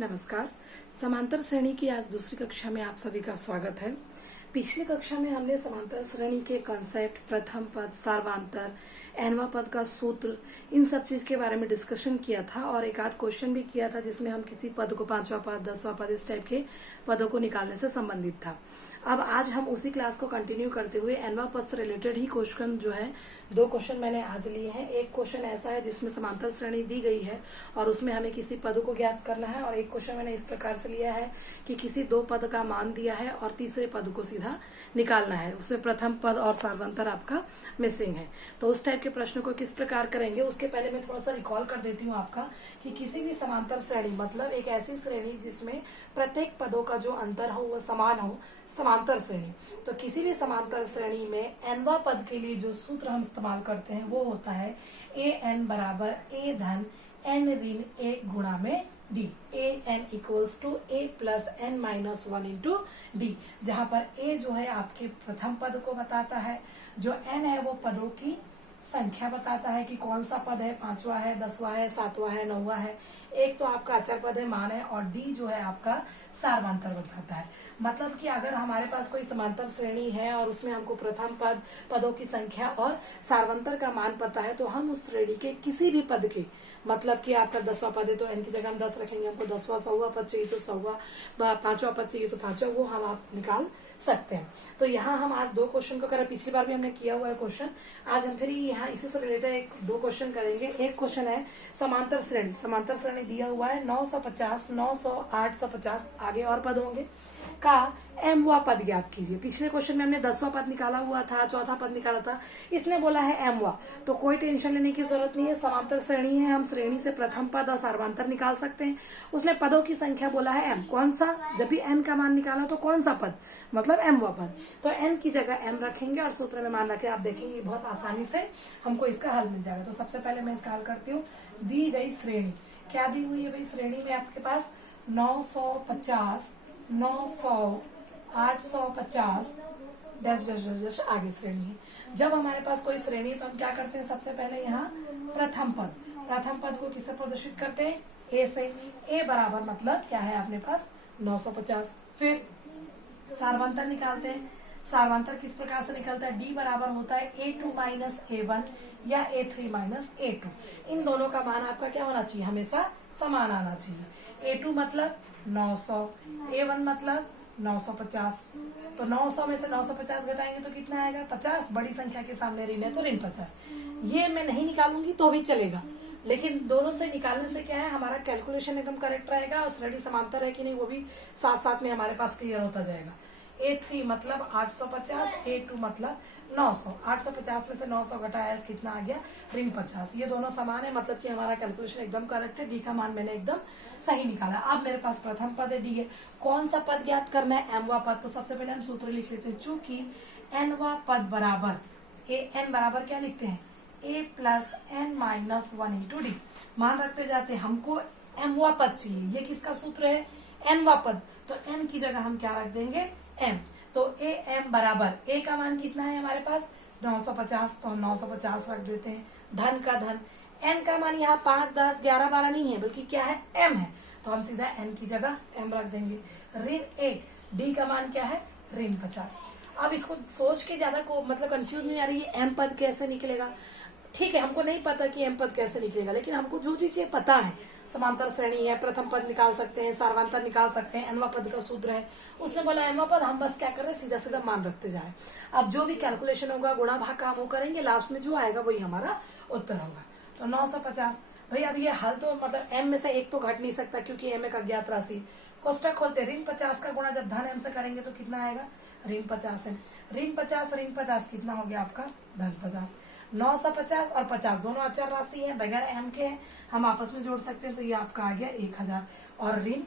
नमस्कार। समांतर श्रेणी की आज दूसरी कक्षा में आप सभी का स्वागत है। पिछली कक्षा में हमने समांतर श्रेणी के कॉन्सेप्ट, प्रथम पद, सार्वंतर, nवां पद का सूत्र, इन सब चीज के बारे में डिस्कशन किया था और एक आध क्वेश्चन भी किया था जिसमें हम किसी पद को 5वां पद, 10वां पद, इस टाइप के पदों को निकालने से संबंधित था। अब आज हम उसी क्लास को कंटिन्यू करते हुए nवां पद से रिलेटेड ही क्वेश्चन जो है, 2 क्वेश्चन मैंने आज लिए हैं। एक क्वेश्चन ऐसा है जिसमें समांतर श्रेणी दी गई है और उसमें हमें किसी पद को ज्ञात करना है, और एक क्वेश्चन मैंने इस प्रकार से लिया है कि किसी 2 पद का मान दिया है और तीसरे पद को सीधा निकालना है, उसमें प्रथम पद और सार्वंतर आपका मिसिंग है। तो उस टाइप के प्रश्न को किस प्रकार करेंगे उसके पहले मैं थोड़ा सा रिकॉल कर देती हूँ आपका कि किसी भी समांतर श्रेणी मतलब एक ऐसी श्रेणी जिसमें प्रत्येक पदों का जो अंतर हो वो समान हो, समांतर श्रेणी। तो किसी भी समांतर श्रेणी में nवां पद के लिए जो सूत्र हम इस्तेमाल करते हैं वो होता है an बराबर a धन n ऋण a गुणा में d। an equals to a plus n minus 1 into d, जहां पर a जो है आपके प्रथम पद को बताता है, जो n है वो पदों की संख्या बताता है कि कौन सा पद है, 5वां है, 10वां है, 7वां है, 9वां है। एक तो आपका अचर पद है, मान है, और डी जो है आपका सार्वंतर बताता है। मतलब कि अगर हमारे पास कोई समांतर श्रेणी है और उसमें हमको प्रथम पद, पदों की संख्या और सार्वंतर का मान पता है, तो हम उस श्रेणी के किसी भी पद के, मतलब कि आपका 10वां पद है तो n की जगह हम 10 रखेंगे, हमको 10वां 100वां पद चाहिए तो 100वां, 5वां पद चाहिए तो 5वां, वो हम आप निकाल सकते हैं। तो यहाँ हम आज 2 क्वेश्चन को करें, पिछली बार भी हमने किया हुआ है क्वेश्चन, आज हम फिर यहाँ इसी से रिलेटेड 2 क्वेश्चन करेंगे। एक क्वेश्चन है समांतर श्रेणी, समांतर श्रेणी दिया हुआ है 950, 900, 850, आगे और पद होंगे का mवां पद ज्ञात कीजिए। पिछले क्वेश्चन में हमने 10वां पद निकाला हुआ था, चौथा पद निकाला था, इसने बोला है mवां, तो कोई टेंशन लेने की जरूरत नहीं है। समांतर श्रेणी है, हम श्रेणी से प्रथम पद और सार्वंतर निकाल सकते हैं। उसने पदों की संख्या बोला है m, कौन सा, जब भी n का मान निकाला तो कौन सा पद, मतलब mवां पद, तो n की जगह m रखेंगे और सूत्र में मान रखे, आप देखेंगे बहुत आसानी से हमको इसका हल मिल जाएगा। तो सबसे पहले मैं इसका हल करती हूँ। दी गई श्रेणी क्या दी हुई है भाई, श्रेणी में आपके पास 950, 900, 850 डैश डैश डैश डैश आगे श्रेणी है। जब हमारे पास कोई श्रेणी है तो हम क्या करते हैं, सबसे पहले यहाँ प्रथम पद को किससे प्रदर्शित करते हैं, a से। a बराबर मतलब क्या है अपने पास 950। फिर सार्वंतर निकालते हैं। सार्वंतर किस प्रकार से निकलता है, d बराबर होता है a2 माइनस a1 या a3 माइनस a2। इन दोनों का मान आपका क्या होना चाहिए, हमेशा समान आना चाहिए। a2 मतलब 900, a1 मतलब 950। तो 900 में से 950 घटाएंगे तो कितना आएगा, 50। बड़ी संख्या के सामने ऋण है तो ऋण 50। ये मैं नहीं निकालूंगी तो भी चलेगा, लेकिन दोनों से निकालने से क्या है, हमारा कैलकुलेशन एकदम करेक्ट रहेगा और श्रेणी समांतर है कि नहीं वो भी साथ साथ में हमारे पास क्लियर होता जाएगा। a3 मतलब 850, a2 मतलब 900। 850 में से 900 घटाया कितना आ गया, ऋण 50। ये दोनों समान है, मतलब कि हमारा कैलकुलेशन एकदम करेक्ट है। डी का मान मैंने एकदम सही निकाला। अब मेरे पास प्रथम पद है, डी है। कौन सा पद ज्ञात करना है, mवां पद। तो सबसे पहले हम सूत्र लिख लेते हैं, चूंकि nवां पद बराबर n बराबर क्या लिखते हैं, a plus n minus 1 into D. मान रखते जाते हैं, हमको mवां पद चाहिए। ये किसका सूत्र है, nवां पद, तो n की जगह हम क्या रख देंगे, m। तो a m बराबर a का मान कितना है हमारे पास 950, तो हम 950 रख देते हैं। धन का धन, n का मान यहाँ 5, 10, 11, 12 नहीं है, बल्कि क्या है, m है, तो हम सीधा n की जगह m रख देंगे। ऋण 1, d का मान क्या है, ऋण 50। अब इसको सोच के ज्यादा को मतलब कंफ्यूज नहीं आ रही है, m पद कैसे निकलेगा। ठीक है, हमको नहीं पता कि m पद कैसे निकलेगा, लेकिन हमको जो चीजें पता है, समांतर श्रेणी है, प्रथम पद निकाल सकते हैं, सार्वंतर निकाल सकते हैं, nवां पद का सूत्र है, उसने बोला mवां पद, हम बस क्या कर रहे हैं, सीधा सीधा मान रखते जा रहे हैं। अब जो भी कैलकुलेशन होगा, गुणा भाग काम वो करेंगे, लास्ट में जो आएगा वही हमारा उत्तर होगा। तो 950 भाई, अब ये हल तो मतलब m में से एक तो घट नहीं सकता क्योंकि m एक अज्ञात राशि। कोष्टक खोलते, ऋण 50 का गुणा जब धन m से करेंगे तो कितना आएगा, ऋण 50 है। ऋण 50 कितना हो गया आपका, धन 50। 950 और 50 दोनों अचर राशि है, बगैर m के हम आपस में जोड़ सकते हैं, तो ये आपका आ गया 1000 और ऋण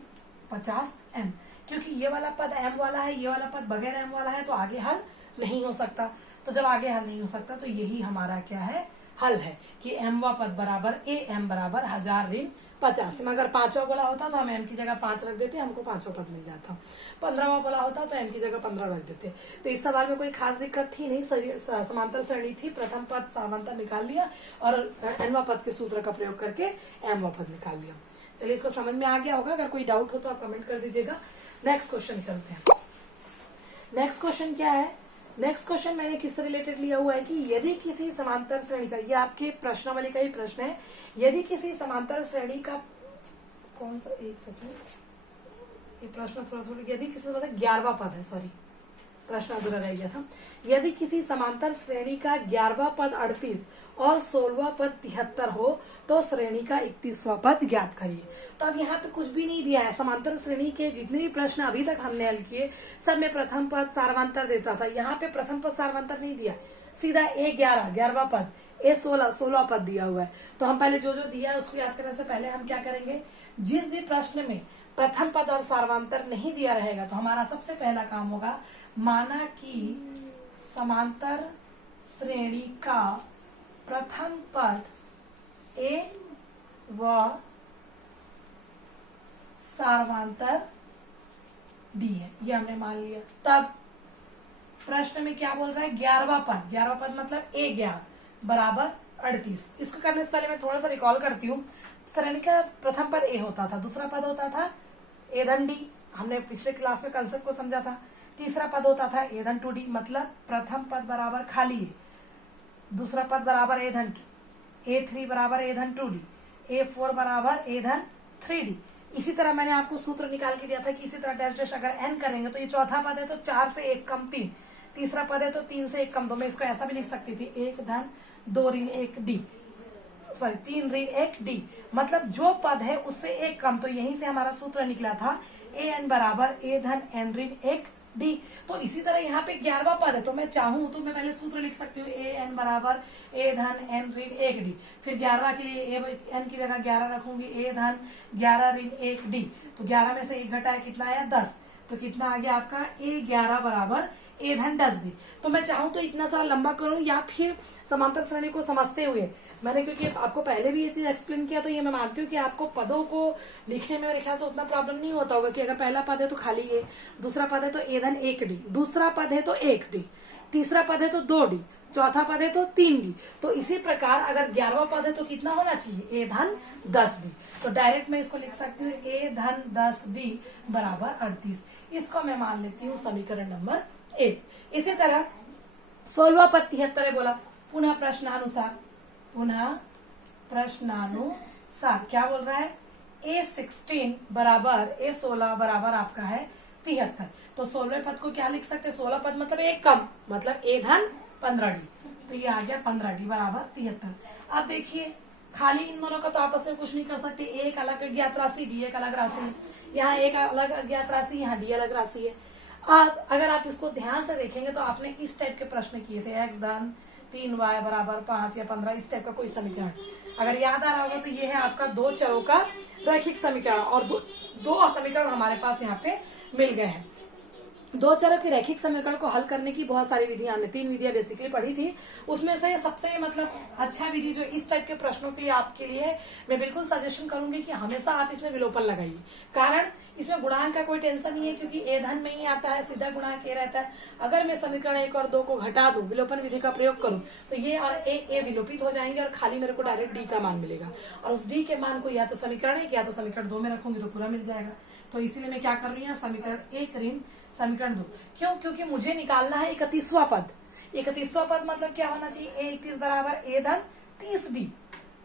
50 m। क्योंकि ये वाला पद m वाला है, ये वाला पद बगैर m वाला है, तो आगे हल नहीं हो सकता। तो जब आगे हल नहीं हो सकता तो यही हमारा क्या है, हल है कि mवां पद बराबर a m बराबर 1000 ऋण 50। में अगर 5वां बोला होता तो हम m की जगह 5 रख देते, हमको 5वां पद मिल जाता। 15वां बोला होता तो m की जगह 15 रख देते। तो इस सवाल में कोई खास दिक्कत थी नहीं, समांतर श्रेणी थी, प्रथम पद सार्वंतर निकाल लिया और nवां पद के सूत्र का प्रयोग करके mवां पद निकाल लिया। चलिए, इसको समझ में आ गया होगा। अगर कोई डाउट हो तो आप कमेंट कर दीजिएगा। नेक्स्ट क्वेश्चन चलते हैं। नेक्स्ट क्वेश्चन क्या है? नेक्स्ट क्वेश्चन मैंने किससे रिलेटेड लिया हुआ है कि यदि किसी समांतर श्रेणी का, ये आपके प्रश्नावली का ही प्रश्न है, यदि किसी समांतर श्रेणी का कौन सा, एक सेकंड, ये प्रश्न थोड़ा यदि किसी 11वां पद है, सॉरी प्रश्न अधूरा रह गया था। यदि किसी समांतर श्रेणी का 11वां पद 38 और 16वां पद 73 हो तो श्रेणी का 31वां पद ज्ञात करिए। तो अब यहाँ पे कुछ भी नहीं दिया है। समांतर श्रेणी के जितने भी प्रश्न अभी तक हमने हल किए सब में प्रथम पद सार्वंतर देता था। यहाँ पे प्रथम पद सार्वंतर नहीं दिया, सीधा A11 11वां पद, A16 16वां पद दिया हुआ है। तो हम पहले जो जो दिया है उसको याद करने से पहले हम क्या करेंगे, जिस भी प्रश्न में प्रथम पद और सार्वंतर नहीं दिया रहेगा तो हमारा सबसे पहला काम होगा, माना कि समांतर श्रेणी का प्रथम पद A व सार्वंतर D है, ये हमने मान लिया। तब प्रश्न में क्या बोल रहा है, 11वां पद, 11वां पद मतलब A11 बराबर 38। इसको करने से पहले मैं थोड़ा सा रिकॉल करती हूँ। श्रेणी का प्रथम पद A होता था, दूसरा पद होता था A धन D, हमने पिछले क्लास में कंसेप्ट को समझा था। तीसरा पद होता था A धन 2D, मतलब प्रथम पद बराबर खाली है, दूसरा पद बराबर A धन A3 बराबर A धन 2D, A4 बराबर A धन 3D। इसी तरह मैंने आपको सूत्र निकाल के दिया था कि इसी तरह डैश डैश अगर n करेंगे तो ये चौथा पद है तो 4 से 1 कम 3, तीसरा पद है तो 3 से 1 कम 2। मैं इसको ऐसा भी लिख सकती थी, 1 धन 2 ऋण 1 D, सॉरी 3 ऋण 1 D, मतलब जो पद है उससे 1 कम। तो यहीं से हमारा सूत्र निकला था an बराबर A धन n ऋण 1 D। तो इसी तरह यहाँ पे 11वां पद है तो मैं चाहूं तो मैं पहले सूत्र लिख सकती हूँ, an बराबर A धन n ऋण 1 D। फिर 11वां के लिए n की जगह 11 रखूंगी, A धन 11 ऋण 1 D। तो 11 में से 1 घटाया कितना आया, 10। तो कितना आ गया आपका, A11 बराबर A धन 10 D। तो मैं चाहूं तो इतना सारा लंबा करूं या फिर समांतर श्रेणी को समझते हुए, मैंने क्योंकि आपको पहले भी ये चीज एक्सप्लेन किया तो ये मैं मानती हूँ कि आपको पदों को लिखने में मेरे ख्याल से उतना प्रॉब्लम नहीं होता होगा कि अगर पहला पद है तो खाली A, दूसरा पद है तो A धन 1 D, दूसरा पद है तो 1 D, तीसरा पद है तो 2 D, चौथा पद है तो 3 D। तो इसी प्रकार अगर 11वां पद है तो कितना होना चाहिए, A धन 10 D। तो डायरेक्ट मैं इसको लिख सकती हूँ, A धन 10 D बराबर 38। इसको मैं मान लेती हूँ समीकरण नंबर 1। इसी तरह 16वां पद 73 है बोला, पुनः प्रश्नानुसार क्या बोल रहा है, A16 बराबर A16 बराबर आपका है 73। तो 16वें पद को क्या लिख सकते हैं, 16 पद मतलब 1 कम, मतलब A धन 15 D। तो ये आ गया 15 D बराबर 73। अब देखिए खाली इन दोनों का तो आपस में कुछ नहीं कर सकते, एक अलग अज्ञात राशि, D एक अलग राशि है, यहाँ एक अलग अज्ञात राशि, यहाँ D अलग राशि है। अब अगर आप इसको ध्यान से देखेंगे तो आपने इस टाइप के प्रश्न किए थे, x धन 3y बराबर 5 या 15, इस टाइप का कोई समीकरण अगर याद आ रहा होगा तो ये है आपका दो चरों का रैखिक समीकरण। और दो समीकरण हमारे पास यहाँ पे मिल गए हैं। दो चरों के रैखिक समीकरण को हल करने की बहुत सारी विधियां, हमने 3 विधियां बेसिकली पढ़ी थी। उसमें से सबसे मतलब अच्छा विधि जो इस टाइप के प्रश्नों के लिए आपके लिए मैं बिल्कुल सजेशन करूंगी कि हमेशा आप इसमें विलोपन लगाइए। कारण इसमें गुणांक का कोई टेंशन नहीं है क्योंकि A धन में ही आता है, सीधा गुणांक A रहता है। अगर मैं समीकरण 1 और 2 को घटा दूं, विलोपन विधि का प्रयोग करूं तो ये और A विलोपित हो जाएंगे और खाली मेरे को डायरेक्ट D का मान मिलेगा। और उस D के मान को या तो समीकरण 1 या तो समीकरण 2 में रखूंगी तो पूरा मिल जाएगा। तो इसीलिए मैं क्या कर रही हूँ, समीकरण 1 ऋण समीकरण 2। क्यों, क्योंकि मुझे निकालना है 31वां पद। 31वां पद मतलब क्या होना चाहिए, A31 बराबर A धन 30D।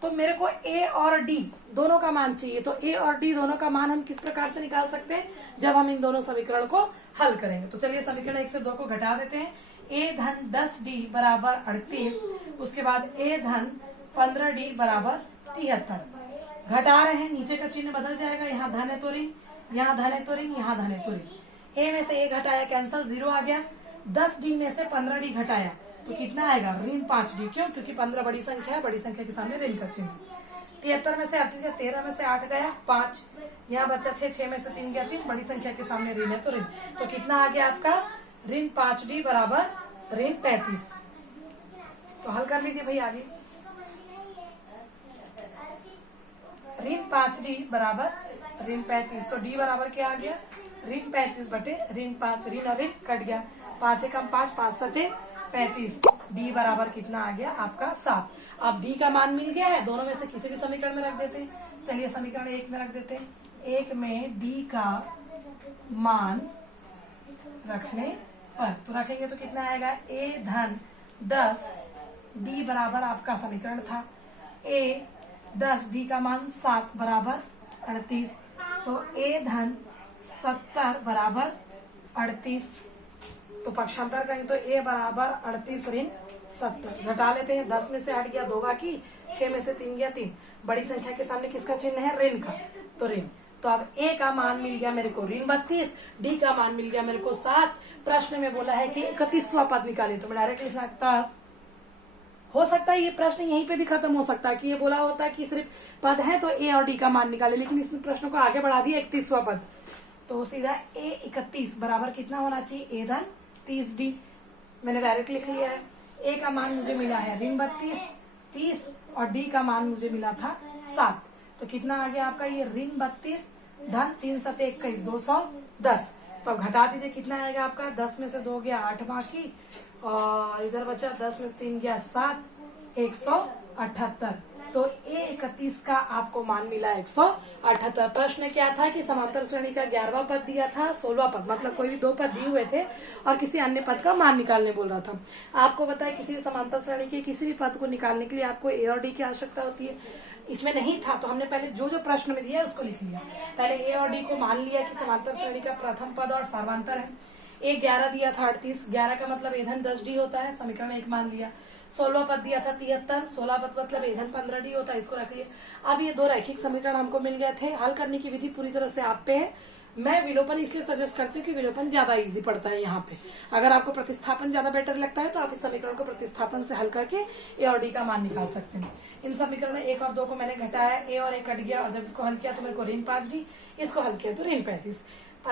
तो मेरे को A और D दोनों का मान चाहिए। तो A और D दोनों का मान हम किस प्रकार से निकाल सकते हैं, जब हम इन दोनों समीकरण को हल करेंगे। तो चलिए समीकरण 1 से 2 को घटा देते हैं। A धन 10D बराबर 38, उसके बाद A धन 15D बराबर 73। घटा रहे हैं, नीचे का चिन्ह बदल जाएगा, यहाँ धन है तो ऋण, यहाँ धन है तो ऋण, यहाँ धन है तो ऋण। A में से A घटाया, कैंसल, 0 आ गया। 10D में से 15D घटाया तो कितना आएगा, ऋण 5D। क्यों, क्योंकि 15 बड़ी संख्या है, बड़ी संख्या के सामने ऋण का चिन्ह। 73 में से 38 गया, 13 में से 8 गया 5, यहाँ बचा 6, 6 में से 3 गया 3, बड़ी संख्या के सामने ऋण है तो ऋण। तो कितना आ गया आपका, ऋण 5D बराबर ऋण 35। तो हल कर लीजिए भाई आगे। ऋण 5D बराबर ऋण 35। तो D बराबर क्या आ गया, ऋण 35 बटे ऋण 5, ऋण और ऋण कट गया, 5 से कम 5, 5 सते 35। डी बराबर कितना आ गया आपका 7। अब डी का मान मिल गया है, दोनों में से किसी भी समीकरण में रख देते हैं। चलिए समीकरण 1 में रख देते हैं। 1 में डी का मान रखने पर तो रखेंगे तो कितना आएगा, a धन 10 डी बराबर आपका समीकरण था a 10 डी का मान 7 बराबर 38, तो a धन 70 बराबर 38। तो पक्षांतर करेंगे तो a बराबर 38 ऋण 70। घटा लेते हैं, 10 में से हट गया 2 बाकी, 6 में से 3 गया 3। बड़ी संख्या के सामने किसका चिन्ह है, ऋण का, तो ऋण। तो अब a का मान मिल गया मेरे को ऋण 32, डी का मान मिल गया मेरे को 7। प्रश्न में बोला है कि 31वां पद निकाले, तो मैं डायरेक्ट लिख सकता, हो सकता है ये प्रश्न यहीं पे भी खत्म हो सकता है कि ये बोला होता है कि सिर्फ पद है तो a और d का मान निकाले, लेकिन इसने प्रश्न को आगे बढ़ा दिया 31वां पद। तो सीधा a 31 बराबर कितना होना चाहिए, a धन 30 डी। मैंने डायरेक्ट लिख लिया है। a का मान मुझे मिला है ऋण 32 30 और d का मान मुझे मिला था 7। तो कितना आ गया आपका ये ऋण 32 धन 3 7 21 210। तो अब घटा दीजिए, कितना आएगा आपका, 10 में से 2 गया 8 बाकी और इधर बचा 10 में से 3 गया 7, 178। तो a 31 का आपको मान मिला 178। प्रश्न क्या था कि समांतर श्रेणी का 11वां पद दिया था, 16वां पद, मतलब कोई भी 2 पद दिए हुए थे और किसी अन्य पद का मान निकालने बोल रहा था। आपको बताया किसी भी समांतर श्रेणी के किसी भी पद को निकालने के लिए आपको a और d की आवश्यकता होती है। इसमें नहीं था तो हमने पहले जो जो प्रश्न में दिया है उसको लिख लिया। पहले a और d को मान लिया कि समांतर श्रेणी का प्रथम पद और सर्वांतर है। a 11 दिया था 38, 11 का मतलब a धन 10 डी होता है, समीकरण 1 मान लिया। 16वां पद दिया था 73, 16 पद मतलब a धन 15 डी होता है, इसको रख लिया। अब ये 2 रैखिक समीकरण हमको मिल गए थे। हल करने की विधि पूरी तरह से आप पे है। मैं विलोपन इसलिए सजेस्ट करती हूँ कि विलोपन ज्यादा इजी पड़ता है यहाँ पे। अगर आपको प्रतिस्थापन ज्यादा बेटर लगता है तो आप इस समीकरण को प्रतिस्थापन से हल करके ए और डी का मान निकाल सकते हैं। इन समीकरण में 1 और 2 को मैंने घटाया, ए और 1 कट गया और जब इसको हल किया तो मेरे को ऋण 5 डी, इसको हल किया तो ऋण 35।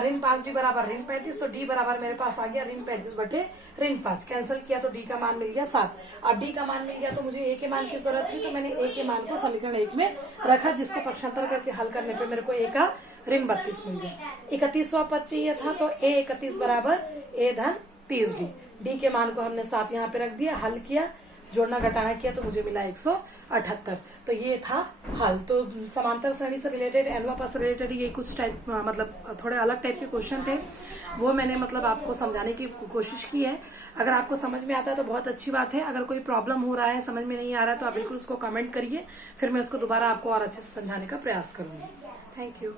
ऋण 5 डी बराबर ऋण 35, तो डी बराबर मेरे पास आ गया ऋण 35 बटे ऋण 5। कैंसिल किया तो डी का मान मिल गया 7। अब डी का मान मिल गया तो मुझे ए के मान की जरूरत थी, तो मैंने ए के मान को समीकरण 1 में रखा, जिसको पक्षांतर करके हल करने पे मेरे को ए का ऋण 32 मिल गया। 31वां पद चाहिए था तो a 31 बराबर a धन 30 डी। डी के मान को हमने 7 यहाँ पे रख दिया, हल किया, जोड़ना घटाना किया तो मुझे मिला 178। तो ये था हल। तो समांतर श्रेणी से रिलेटेड, एनवा पद से रिलेटेड ये कुछ टाइप मतलब थोड़े अलग टाइप के क्वेश्चन थे, वो मैंने मतलब आपको समझाने की कोशिश की है। अगर आपको समझ में आता है तो बहुत अच्छी बात है। अगर कोई प्रॉब्लम हो रहा है, समझ में नहीं आ रहा है, तो आप बिल्कुल उसको कमेंट करिए, फिर मैं उसको दोबारा आपको और अच्छे से समझाने का प्रयास करूंगी। Thank you.